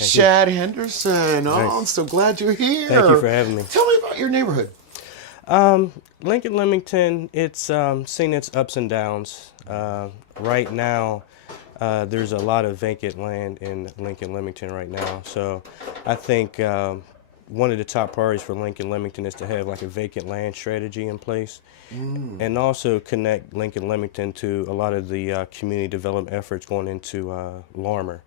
Shad Henderson. Oh, I'm so glad you're here. Thank you for having me. Tell me about your neighborhood. Lincoln-Lemington, it's seen its ups and downs. Right now, there's a lot of vacant land in Lincoln-Lemington right now. So I think one of the top priorities for Lincoln-Lemington is to have like a vacant land strategy in place, and also connect Lincoln-Lemington to a lot of the community development efforts going into Larmer.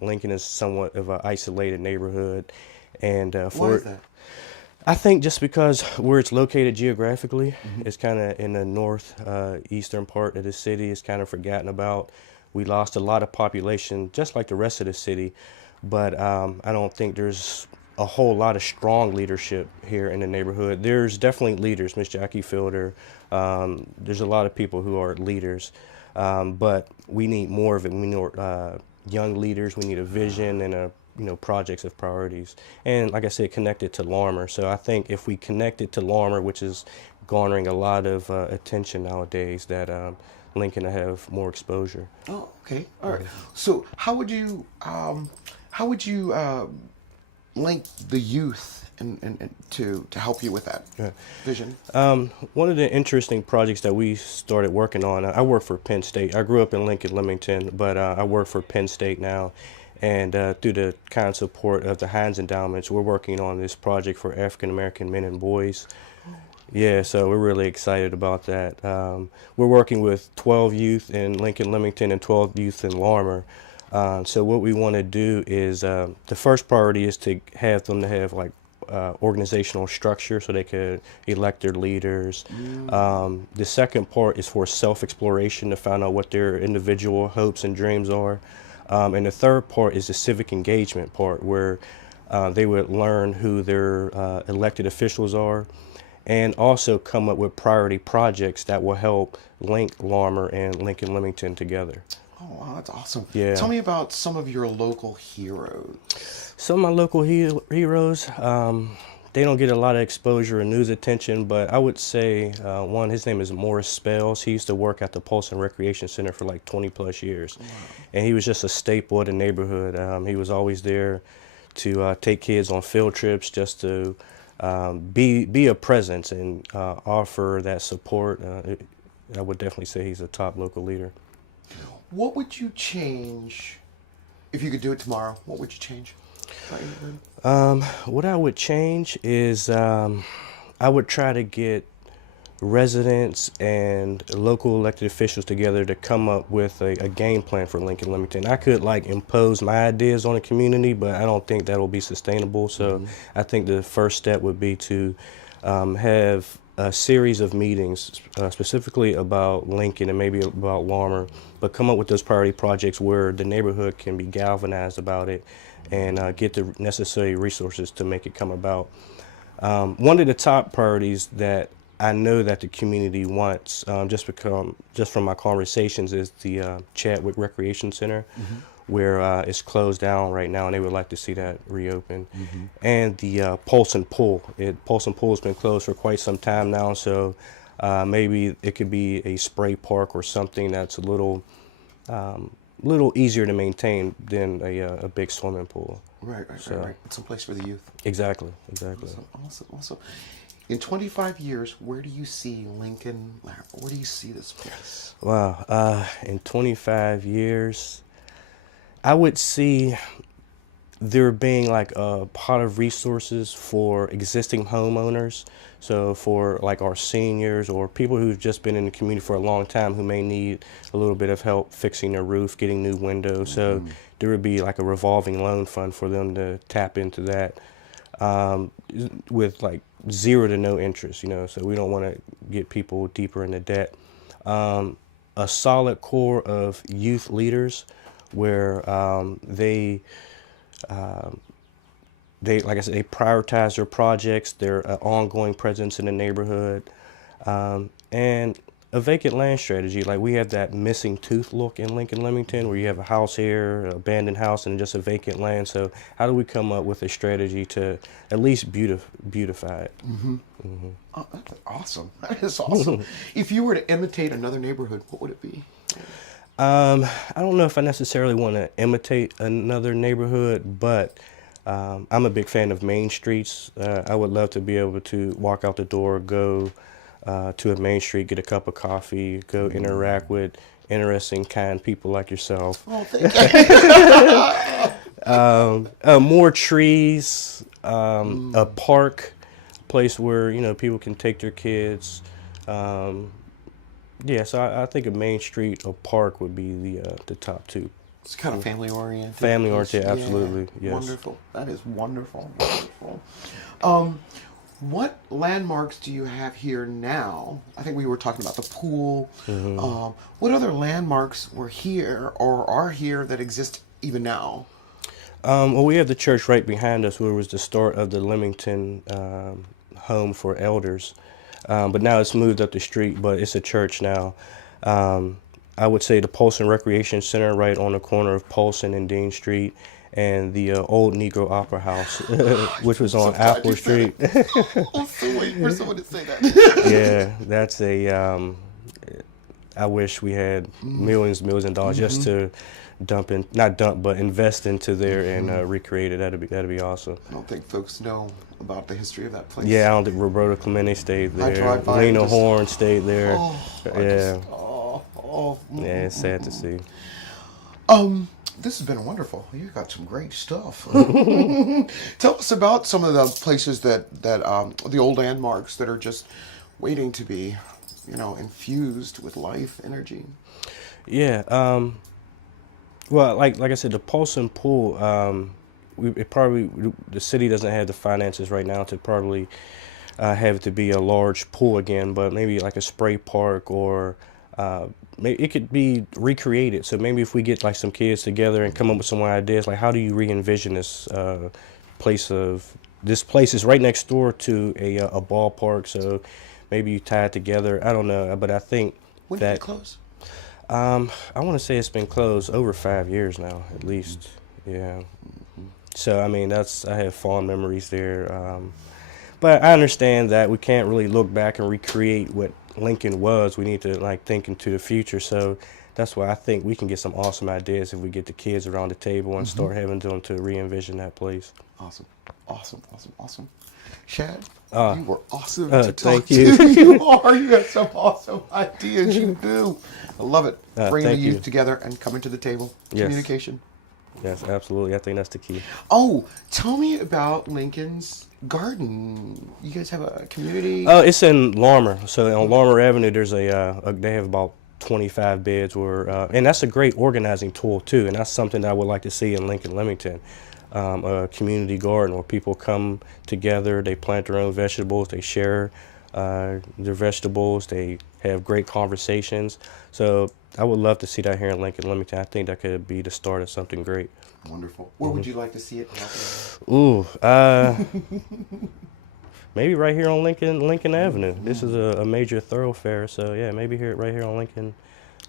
Lincoln is somewhat of an isolated neighborhood, and Why is that? I think just because where it's located geographically, it's kind of in the north eastern part of the city. It's kind of forgotten about. We lost a lot of population, just like the rest of the city, but I don't think there's a whole lot of strong leadership here in the neighborhood. There's definitely leaders, Miss Jacquea Fielder. There's a lot of people who are leaders, but we need more of it. We need young leaders. We need a vision and a projects of priorities, and like I said, connected to Larmer. So I think if we connect it to Larmer, which is garnering a lot of attention nowadays, that Lincoln will have more exposure. Oh, okay, all right. So how would you link the youth and to help you with that vision? One of the interesting projects that we started working on. I work for Penn State. I grew up in Lincoln-Lemington, but I work for Penn State now. And through the kind support of the Heinz Endowments, we're working on this project for African-American men and boys. Yeah, so we're really excited about that. We're working with 12 youth in Lincoln-Lemington and 12 youth in Larmer. So what we want to do is, the first priority is to have them to have like organizational structure so they could elect their leaders. The second part is for self-exploration to find out what their individual hopes and dreams are. And the third part is the civic engagement part, where they would learn who their elected officials are, and also come up with priority projects that will help link Larmer and Lincoln-Lemington together. Oh, wow, that's awesome. Yeah. Tell me about some of your local heroes. Some of my local heroes, they don't get a lot of exposure and news attention, but I would say one, his name is Morris Spells. He used to work at the Pulse and Recreation Center for like 20 plus years. Wow. And he was just a staple of the neighborhood. He was always there to take kids on field trips, just to be a presence and offer that support. I would definitely say he's a top local leader. What would you change if you could do it tomorrow? What would you change? What I would change is I would try to get residents and local elected officials together to come up with a game plan for Lincoln-Lemington. I could like impose my ideas on the community, but I don't think that will be sustainable. So I think the first step would be to have a series of meetings specifically about Lincoln and maybe about Larmer, but come up with those priority projects where the neighborhood can be galvanized about it and get the necessary resources to make it come about. One of the top priorities that I know that the community wants, just from my conversations, is the Chadwick Recreation Center, where it's closed down right now, and they would like to see that reopened. And the Pulse and Pull. Pulse and Pull has been closed for quite some time now, so maybe it could be a spray park or something that's a little easier to maintain than a big swimming pool. Right. Some place for the youth. Exactly. Awesome. In 25 years, where do you see Lincoln? Where do you see this place? Wow. In 25 years, I would see there being like a pot of resources for existing homeowners. So for like our seniors or people who've just been in the community for a long time who may need a little bit of help fixing their roof, getting new windows. So there would be like a revolving loan fund for them to tap into that with like 0 to no interest, so we don't want to get people deeper into debt. A solid core of youth leaders where they like I said, they prioritize their projects, their ongoing presence in the neighborhood, and a vacant land strategy. Like we have that missing tooth look in Lincoln-Lemington, where you have a house here, an abandoned house, and just a vacant land. So how do we come up with a strategy to at least beautify it? Oh, that's awesome. That is awesome. If you were to imitate another neighborhood, what would it be? I don't know if I necessarily want to imitate another neighborhood, but I'm a big fan of main streets. I would love to be able to walk out the door, go to a main street, get a cup of coffee, go interact with interesting, kind people like yourself. Oh, thank you. More trees, a park, a place where people can take their kids. Yeah, so I think a main street or park would be the top two. It's kind of family oriented. Family oriented, absolutely. Yeah, Yes. wonderful. That is wonderful. Wonderful. What landmarks do you have here now? I think we were talking about the pool. What other landmarks were here or are here that exist even now? Well, we have the church right behind us, where was the start of the Lemington home for elders. But now it's moved up the street, but it's a church now. I would say the Polson Recreation Center right on the corner of Polson and Dean Street, and the old Negro Opera House, which was on Apple Street. I'm still waiting for someone to say that. Yeah, that's I wish we had millions of dollars just to invest into there and recreate it. That'd be awesome. I don't think folks know about the history of that place. Yeah, I don't think Roberto Clemente stayed there. drive by Lena and just- Horne stayed there. Yeah, Yeah, it's sad to see. This has been wonderful. You got some great stuff. Tell us about some of the places that the old landmarks that are just waiting to be, infused with life, energy. Yeah. Well, like I said, the Polson Pool. The city doesn't have the finances right now to probably have it to be a large pool again, but maybe like a spray park or maybe it could be recreated. So maybe if we get like some kids together and come up with some ideas, like how do you re-envision this place is right next door to a ballpark, so maybe you tie it together. I don't know, but I think When did it close? I want to say it's been closed over 5 years now, at least. Yeah. So I mean, I have fond memories there. But I understand that we can't really look back and recreate what Lincoln was. We need to think into the future. So that's why I think we can get some awesome ideas if we get the kids around the table and start having them to re-envision that place. Awesome. Shad, you were awesome to talk thank to. you. You have some awesome ideas. You do. I love it. Bringing the thank youth you. together and coming to the table. Yes. Communication. Yes, absolutely. I think that's the key. Oh, tell me about Lincoln's Garden. You guys have a community? It's in Larmer. So on Larmer Avenue, there's they have about 25 beds, and that's a great organizing tool too. And that's something that I would like to see in Lincoln-Lemington. A community garden where people come together, they plant their own vegetables, they share their vegetables, they have great conversations. So I would love to see that here in Lincoln-Lemington. I think that could be the start of something great. Wonderful. Where would you like to see it happen? Ooh, maybe right here on Lincoln Avenue. This is a major thoroughfare, so yeah, maybe right here on Lincoln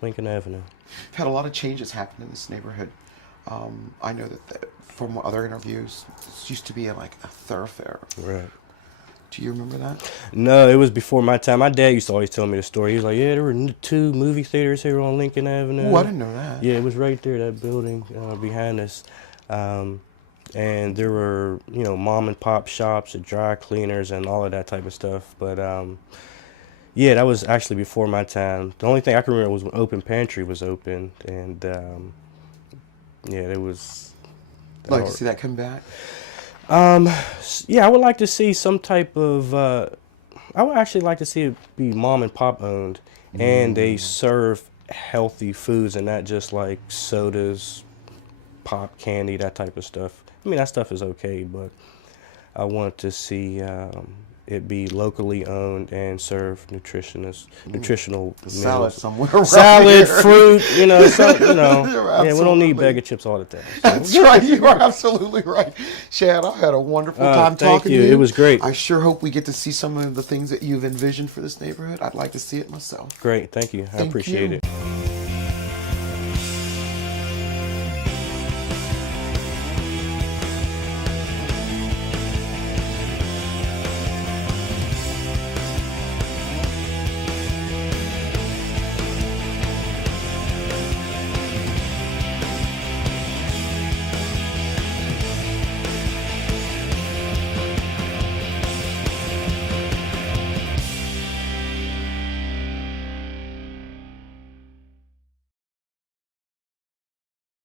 Avenue. We've had a lot of changes happen in this neighborhood. I know that from other interviews, this used to be a thoroughfare. Right. Do you remember that? No, it was before my time. My dad used to always tell me the story. He was like, yeah, there were 2 movie theaters here on Lincoln Avenue. Oh, I didn't know that. Yeah, it was right there, that building behind us. And there were, mom and pop shops and dry cleaners and all of that type of stuff. But yeah, that was actually before my time. The only thing I can remember was when Open Pantry was open. And yeah, it was... Like to see that come back? Yeah, I would like to see some type of, I would actually like to see it be mom and pop owned, and they serve healthy foods and not just like sodas, pop candy, that type of stuff. I mean, that stuff is okay, but I want to see it be locally owned and serve nutritional Salad meals. somewhere around Salad, here. fruit, yeah, we don't need Absolutely. bag of chips all the time. That's right. You are absolutely right. Shad, I had a wonderful time talking to you. It was great. I sure hope we get to see some of the things that you've envisioned for this neighborhood. I'd like to see it myself. Great, thank you. I Thank appreciate you. it.